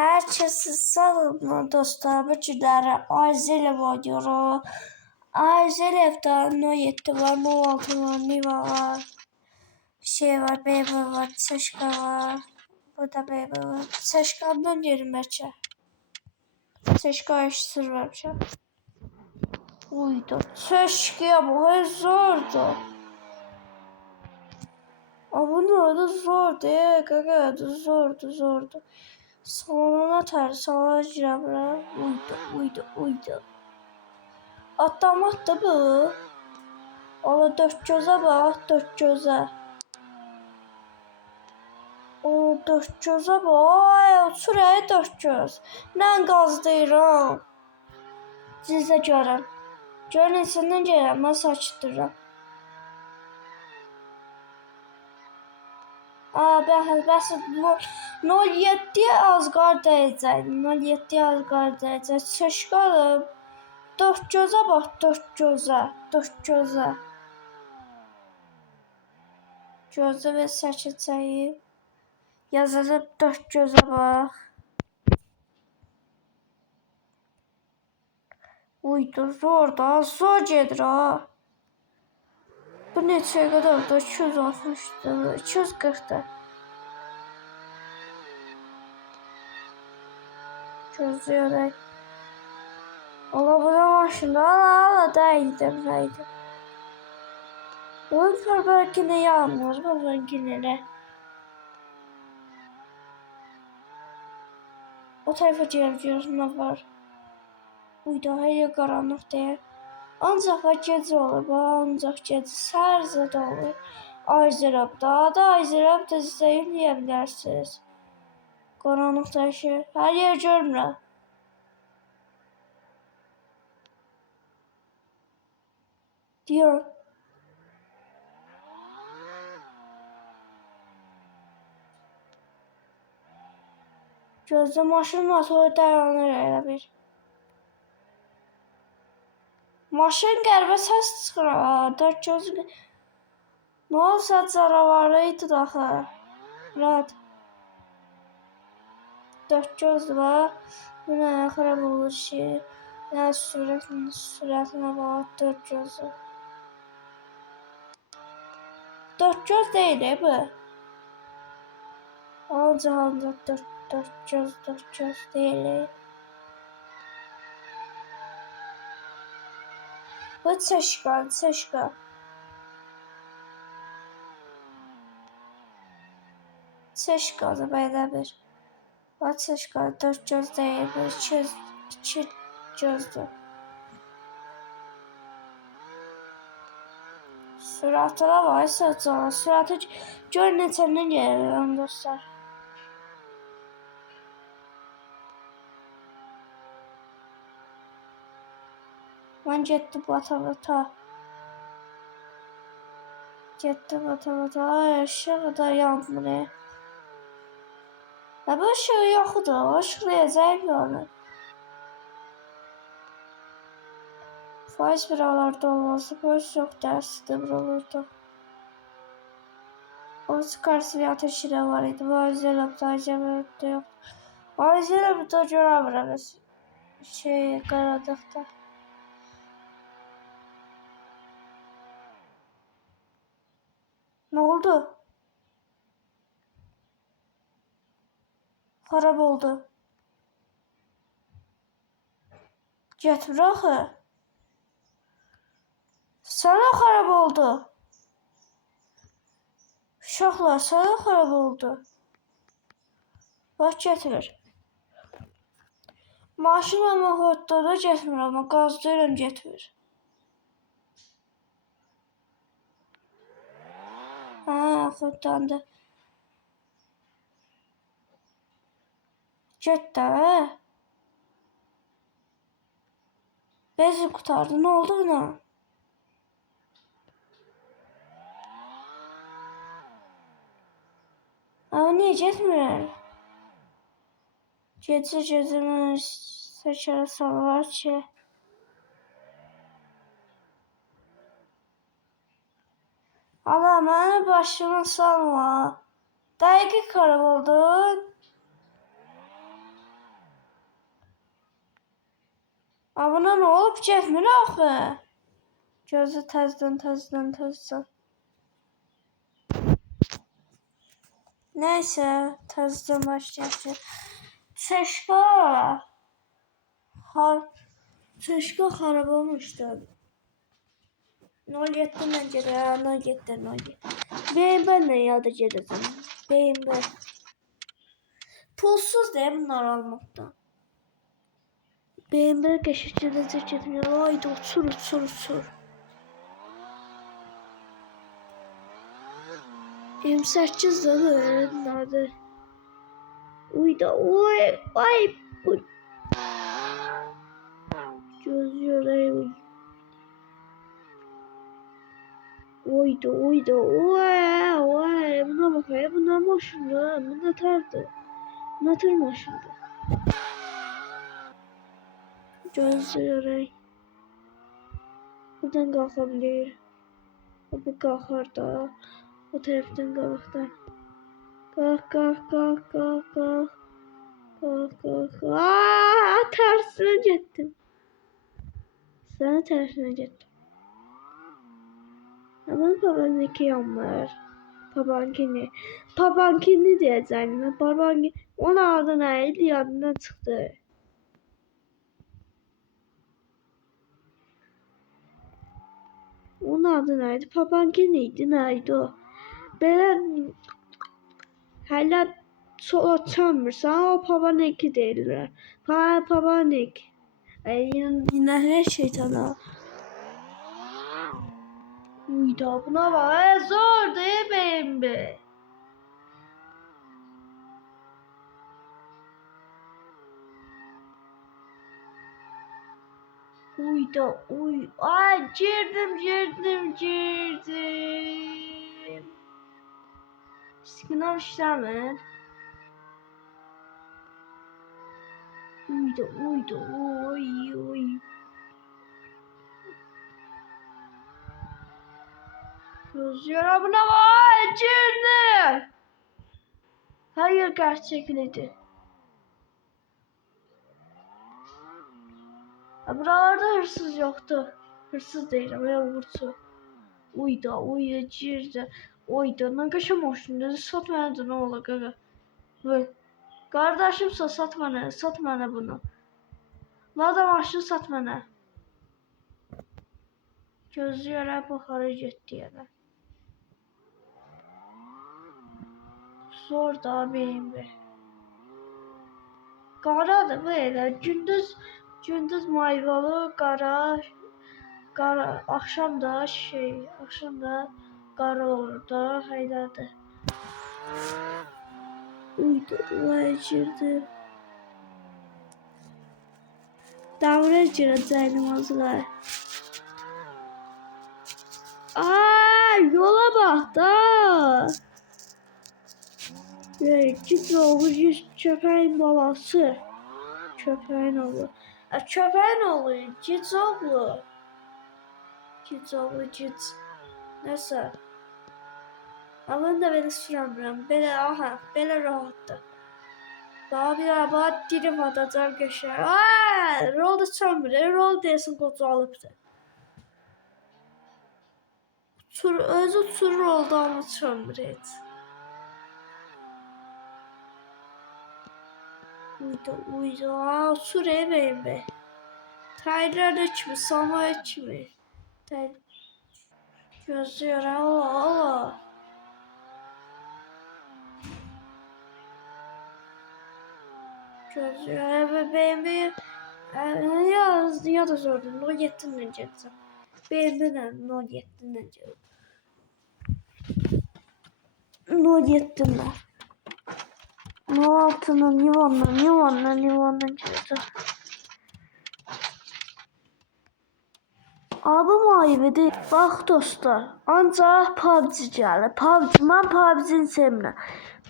Herkese selam dostlar. Bu günləri Arzelev oynuyorum. Arzelev'de No 7 var, No 6 var, Niva var. Şey var, Baby var, Çeşka var. Bu da Baby var. Çeşka'dan yerim belki. Çeşka eşittir belki. Uydu. Çeşka'ya bu zordu. Ama ne zordu ya. Gaga zordu. Sonuna sonra girəmirəm. Uydu. Atlamaq da bu. Ola dört gözə bax, dört gözə. O dört gözə bax, ay uçur dört göz. Mən qazdayıram. Siz də görün. Görün içindən gələm, mən sakitdirirəm. Bəs 07 Asgard dəyəcək. 07 Asgard dəyəcək. Çeşqalım. Dört gözə bax, dört gözə. Gözü ve saçı çayı. Yazılıb dört gözə bax. Uydu zor gedir ha. Bu neçəyə qədər da 260'dır, 240'dır. Gözləyərək. Ola bu da maşında ala dəyildim. Oyun farbarkine yanmıyor, farbarkinele. O tarafa gidiyoruz, ne var? Uydu her yer qaranlıq deyil. Ancaq gecə olur, ancaq gecə səhər də olur. Arzirabda da izləyə bilərsiniz. Qaranlıqda şey, hər yer görmürəm. Diyor. Gözdə maşın motoru dayanır elə bir. Maşın qəribə səs çıxır. Dört göz. Ne olsa canavarıydı axı. Rad. Dört göz var. Bu nə xarab olur şey. Yəni sürətinə bax dört gözü. Dört göz deyil bu. Ancaq dört göz deyil. Bu Çeşka. Çeşkadır belə bir. Bu Çeşka dört göz deyil, bu iki gözdür. Sürətlə var, sürəti gör neçəndən gəlirəm dostlar. Mən getdim bata. Ay ışığı da yanmır. Ya bu ışığı yoxdur, o ışıqlayacaq onu. Faiz biralarda olması, polis yox dərsidir buralarda. O çıkarsın ateşi də var idi, Varzelabda yox. Varzelabda görəmirəm şey qaradıqda. Ne oldu? Xarab oldu. Getmir axı. Sana xarab oldu. Uşaqlar sana xarab oldu. Bax getmir. Maşın ama xodda da getmir, amma qazdayıram getmir. Xoddandı. Get də. Bezi qutardı. Ne oldu buna? Ama niye getmir? Gecə seçərə salvar ki. Allah mənə başımı salma. Dəqiq xarab oldun. Abuna ne olup çekmir axı? Gözü təzdən. Neyse, təzdən başlayacaq. Çeşka xarab olmuşdu. 07 bence de ya, 07. BMW ya da gedəcəm. BMW. Pulsuz değil bunlar almakta. BMW geçişçilecek gedəcək. Haydi uçur. 28 de nerede? Ay bu. Göz yorayım. Oydu. Buna bak ya, buna maşında. Buna tardı. Buna tır maşında. Göz yorayım. Buradan kalkabilir. Bu kalkar da. O taraftan kalktan. Kalk. Tersine gittim. Sana tersine gittim. Ama babanınki yanlar. Babankini diyeceğim. Babankini. Onun adı neydi? Yadından çıktı. Onun adı neydi? Babankini neydi o? Böyle hala sola çalmırsan o babanınki değiller. Babanik. Yine her şeytana. Uyda buna bak. Zor değil benim be. Ay girdim. Sıkıntı işlemir. Uydu. Gözler abına var. Girdim. Hayır, gerçekliydi. Buralarda hırsız yoktu. Hırsız değil ama vurdu. Uydu girdi. Ne kaşımışsın dedi. Satmayadı ne olur gaga. Böyle. Kardeşimse sat bana bunu. Lada maşını sat bana. Gözlüyorlar buxarı getdi yana. Zor da BMW. Qaradır bu elə. Gündüz mayvalı, qara, axşam da qara olur da, haydadır. Uydu, girdi. Davra girəcəyim azlar. Yola bak da. Git oğlu, köpeğin balası. Köpeğin oğlu. Git oğlu. Neyse. Alın da belə sürəmirəm. Belə rahatdır. Daha bir araba dilim atacağım qəşəng. Rol da çalmır. Rol deyəsin qocalıbdır. Özü uçurur oldu ama çalmır heç. Uydu. Uçur evəyim be. Taylarda kimi, Samuel kimi. Gözlüyor Allah. Gözlüyor bebeğimi. Ya da zordum. O yettiğinden geleceğim. BMW'den o yettiğinden geleceğim. O yettiğinden. O altından yuvandan geleceğim. Abim ayıbıdır. Bax dostlar, ancaq PUBG gəlir. Mən PUBG-ni sevmirəm.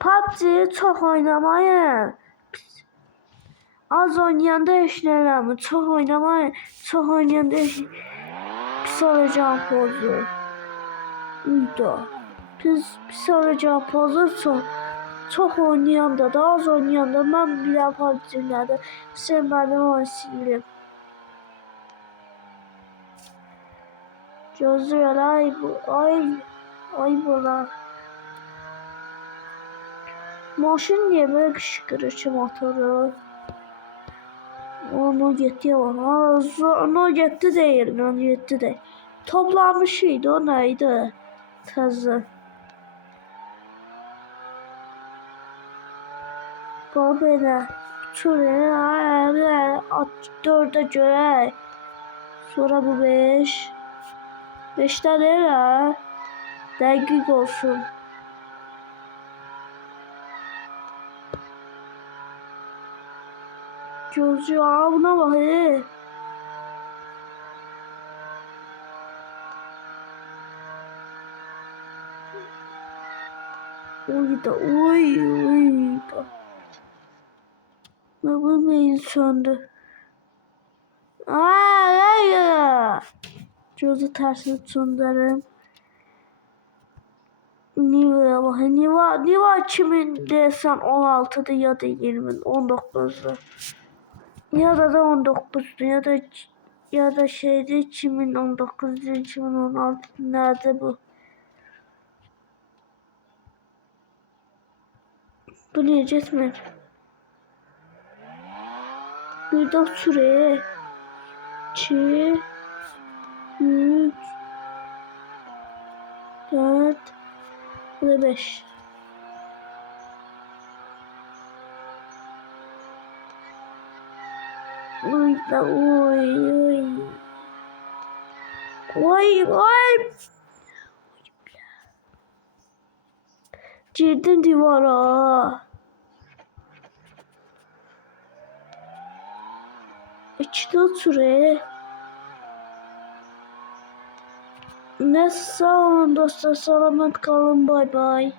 PUBG çox oynamayın. Az oynayanda heç nə eləmir. Çox oynayanda pis olacaq pozur. Pis olacaq pozur. Çox oynayanda da, az oynayanda mən bir PUBG-lədə sevmədim, onu silim. Gözler ay bu ay bana. Maşın niye böyle kışkırır ki motoru? Onu gitti ya. Onu gitti değil. Onu gitti değil. Toplanmışıydı o neydi? Tazı. Babana. Şuraya at dörde göre. Sonra bu 5. 5'ten ne? Dakik olsun. Gözü buna bak he. Oy da oy da. Ne bu beyin söndü. Ay. Gözü tersine söndürüm. Niva'ya bak. Niva kimin desen 16'da ya da 20'nin 19'da. Ya da 19'da ya da şeyde 2019'da 2016 nerede bu? Bu niye cesmet? Bir de süre 2 3 4 ve 5. Oy da oy. Oy. Girdim divara. İçti o süre. Ne sağ olun dostlar. Selamet kalın. Bay bay.